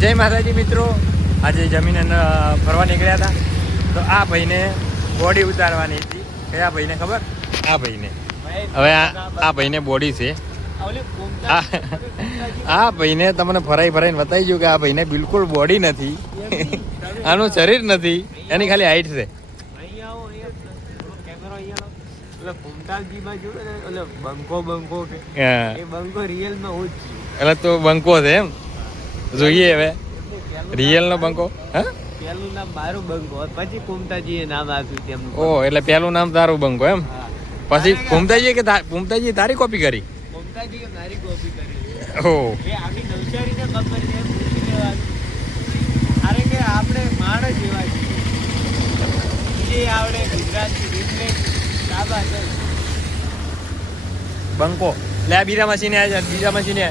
જય માતાજી મિત્રો, આજે જમીન ફરવા નીકળ્યા હતા તો આ ભાઈને બોડી ઉતારવાની હતી. કયા ભાઈને ખબર? આ ભાઈને. હવે આ ભાઈને બોડી છે. આ ભાઈને તમને ફરાઈને બતાવી ગયું કે આ ભાઈને બિલકુલ બોડી નથી. આનું શરીર નથી, એની ખાલી હાઈટ છે. એટલે તો બંકો છે એમ. જોઈએ હવે રિયલ નો બંકો. પેલું નામ મારું બંકો, પછી કુમતાજી એ નામ આપ્યું તેમનું. ઓ એટલે પેલું નામ તારું બંકો એમ. પછી કુમતાજી કે કુમતાજી તારી કોપી કરી? કુમતાજી એ મારી કોપી કરી. ઓ એ આખી નવસારીને ખબર છે, પૂછી લેવાનું. અરે કે આપણે માણસ જેવા છીએ, જે આવડે ગુજરાતી એટલે સાબા છે બંકો. લે આ બીજા મશીને આ બીજા મશીને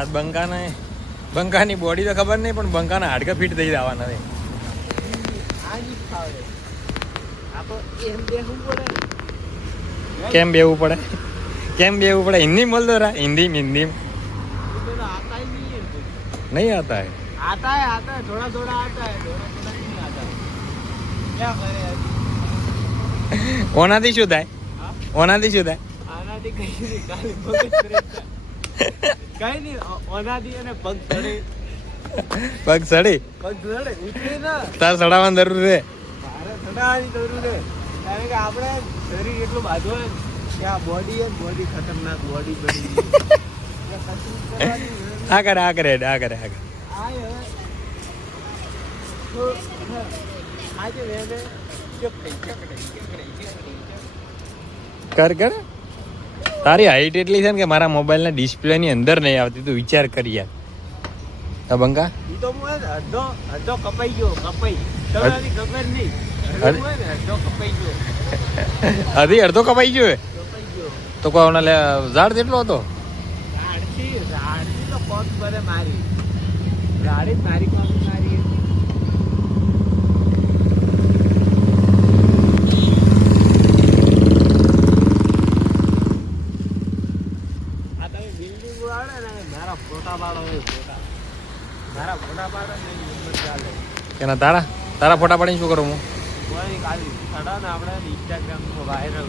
આ બંકાની બોડી તો ખબર નહીં, પણ બંકાના હાડકા ફિટ થઈ જવાના છે. કેમ બેવું પડે? કેમ બેવું પડે? હિન્દી બોલ દો રા. હિન્દી નહીં आता है. आता है थोड़ा थोड़ा आता है, थोड़ा थोड़ा नहीं आता. क्या करे? ઓનાથી શું થાય? ઓનાથી શું થાય? આનાથી કઈ નહીં, ખાલી મગજ કઈ નહીં. ઓનાથી અને પગ સડે. પગ સડી? પગ સડે ઉતરી ના. તાર સડાવવાની જરૂર છે. મારે સડાવવાની જરૂર છે, કારણ કે આપણે શરીર એટલું બાંધો ને કે આ બોડી ખતરનાક બોડી બની આ કરે આ હવે તો આજે વેને જો કર તારી હાઈટ એટલી છે ને કે મારા મોબાઈલના ડિસ્પ્લેની અંદર નહીં આવતી. તું વિચાર કરી યાર. આ બંકા ઈ તો હું અડધો કપાઈ ગયો. તમારી ખબર નહીં. અડધો કપાઈ ગયો. અડધો કપાઈ ગયો. તો કોઈ ઓના ઝાડ જેટલો હતો. ઝાડથી તો કોણ કરે મારી ગાડી મારી કોણ મારી. આ તમે બિલ્ડિંગ વાળે ને મારા ફોટા પાડો મારા ફોટા પાડો ને ચાલે. કેના તારા ફોટા પાડીને શું કરું હું? કોઈ ખાલી સડા ને આપણે ઇન્સ્ટાગ્રામમાં વાયરલ.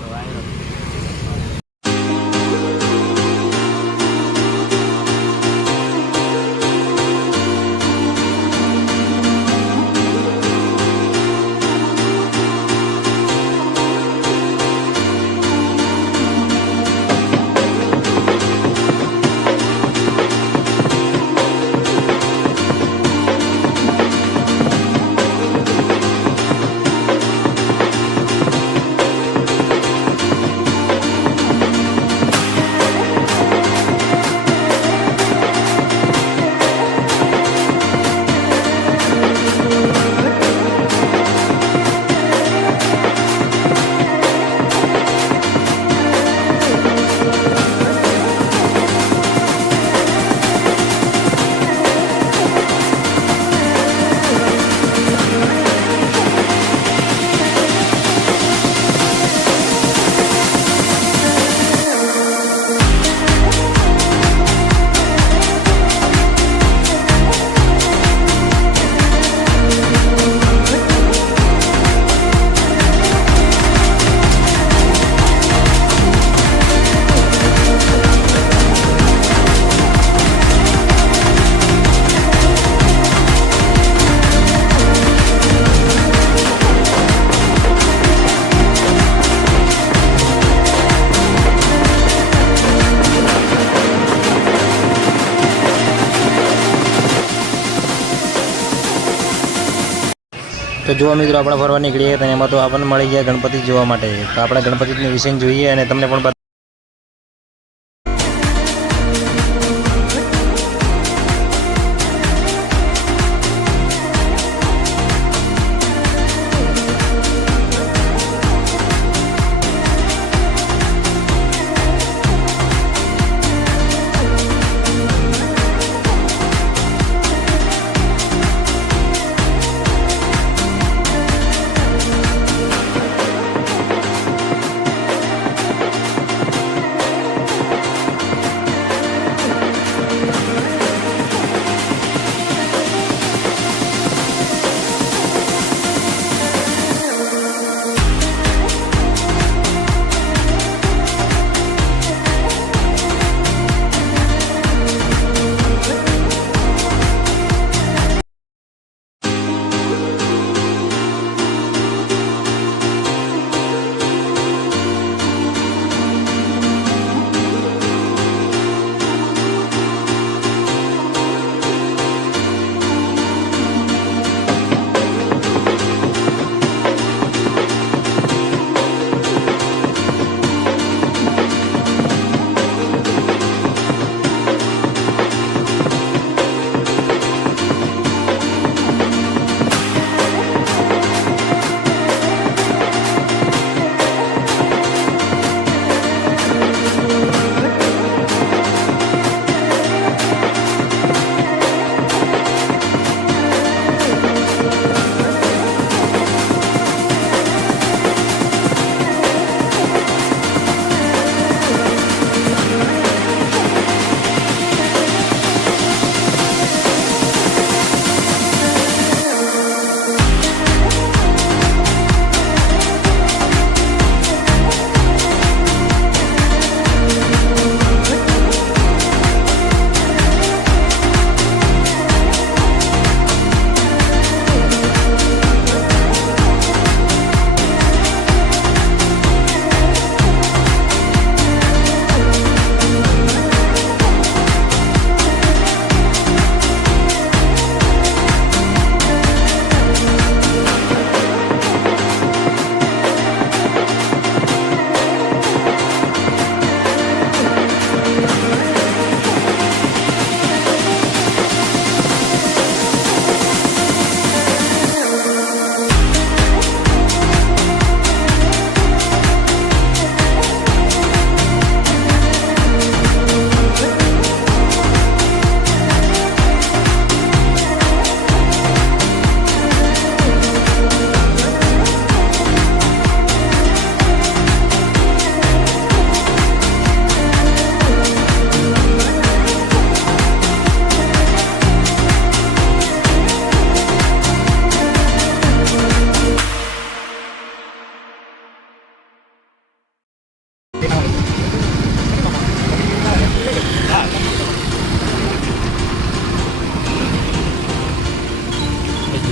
તો જોવા મિત્રો આપણે ફરવા નીકળીએ તો એમાં તો આપણને મળી ગયા ગણપતિ જોવા માટે. તો આપણે ગણપતિની વિશે જોઈએ અને તમને પણ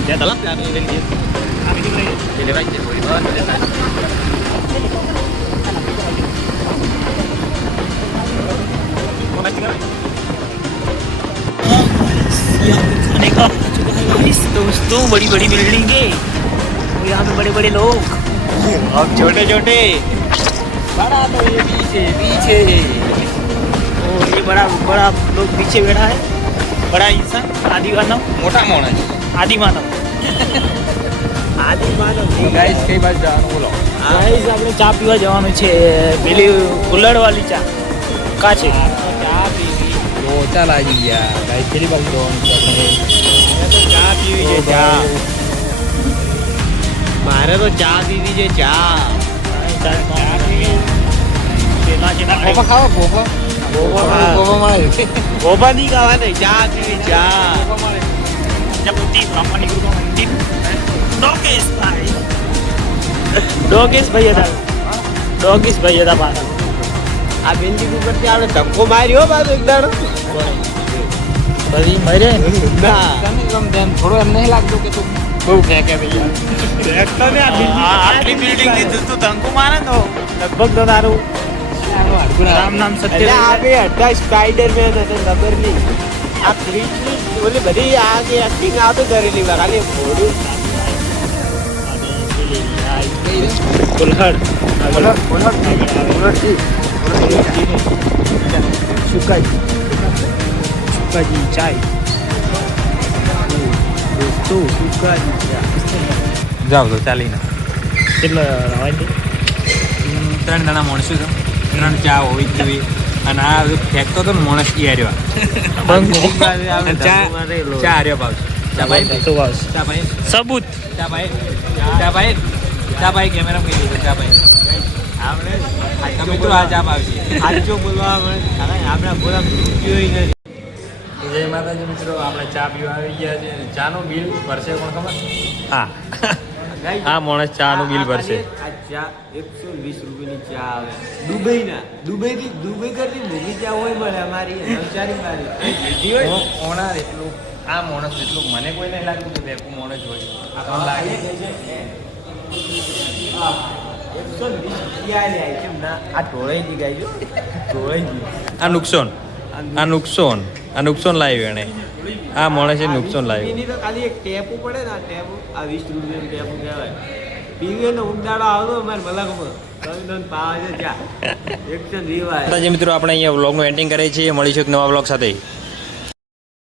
ત્યાં તલબ ત્યાં લઈ લઈએ એ લેવાય છે કોઈ બસ લેતા खाने का दोस्तों बड़ी बड़ी बिल्डिंगें और यहाँ पे बड़े बड़े लोग अब छोटे छोटे बड़ा तो ये पीछे पीछे और ये बड़ा बड़ा लोग पीछे बैठा है बड़ा इंसान आदि मानव મોટા માણસ आदि मानव આદિ માનવ ગાઈસ કઈ બાજુ જવાનું બોલો ગાઈસ આપણે ચા પીવા જવાનું છે પેલી ઉલ્લડવાળી ચા કા છે ચા પીવી તો ચાલ આવી ગયા ગાઈસ પેલી બાજુ જવાનું છે આપણે તો ચા પીવી છે ચા મારે તો ચા પીવી છે ચા પોપા ખાવા પોપા પોપા મળે ગોપા નહીં ખાવા નહીં ચા પીવી ચા ડોગેશ ભાઈ હતા ડોગેશ ભાઈ હતા પાછા આ બિલ્ડિંગ ઉપરથી આપણે ધક્કો માર્યો બાજુ એક દાડો પછી મરે ના થોડું એમ નહીં લાગતું કે તું બહુ ફેંકે આટલી બિલ્ડિંગ થી તું ધક્કો મારે તો લગભગ તો તારું રામ નામ સત્ય આપે અડધા સ્પાઈડરમેન હતો ખબર નહીં આ ક્લિચની ઓલી બધી આગે એક્ટિંગ આવતો કરેલી વાર ખાલી ઘોડું કોલ્હડ સુકાજી ચાય દોસ્તો સુકાજી ચા જાવ તો ચાલીને કેટલા રવાય છે 3 જણા માણસો છે 3 ચા હોવી જ જોઈએ અને આ ફેંકતો તો ને માણસ ઈ હાર્યો ચા હાર્યો ભાવ ચા ભાઈ ચા ભાઈ સબૂત ચા ભાઈ ચા ભાઈ ચા ભાઈ કેમેરા કહી દીધું ચા ભાઈ આપણે મિત્રો આ ચા ભાવ છે સાચો બોલવા આપણે બોલા રૂપિયો નથી જય માતાજી મિત્રો આપણે ચા પીવા આવી ગયા છે અને ચાનું બિલ ભરશે કોણ ખબર હા આ માણસ ચાનું બિલ ભરશે આ ચા 120 રૂપિયાની ચા આવે દુબઈના દુબઈ કરતી મોંઘી ચા હોય મળે અમારી નવસારી મારી ઓણા એટલું આ માણસ એટલું મને કોઈ નહીં લાગતું કે બેકું માણસ હોય આપણને લાગે 120 રૂપિયા લે કેમ ના આ ઢોળાઈ ગઈ ગાય ઢોળાઈ ગઈ આ નુકસાન લાવ્યું એને આ માણસે નુકસાન લાવ્યું એની તો ખાલી એક ટેપુ પડે ને આ ટેપુ આ 20 રૂપિયાનું ટેપુ કહેવાય પીવે ને ઉંડાળો આવતો અમારે મલાકમાં તન પાવા છે ચા 120 મિત્રો આપણે અહીંયા વ્લોગનું એન્ડિંગ કરીએ છીએ મળીશું એક નવા વ્લોગ સાથે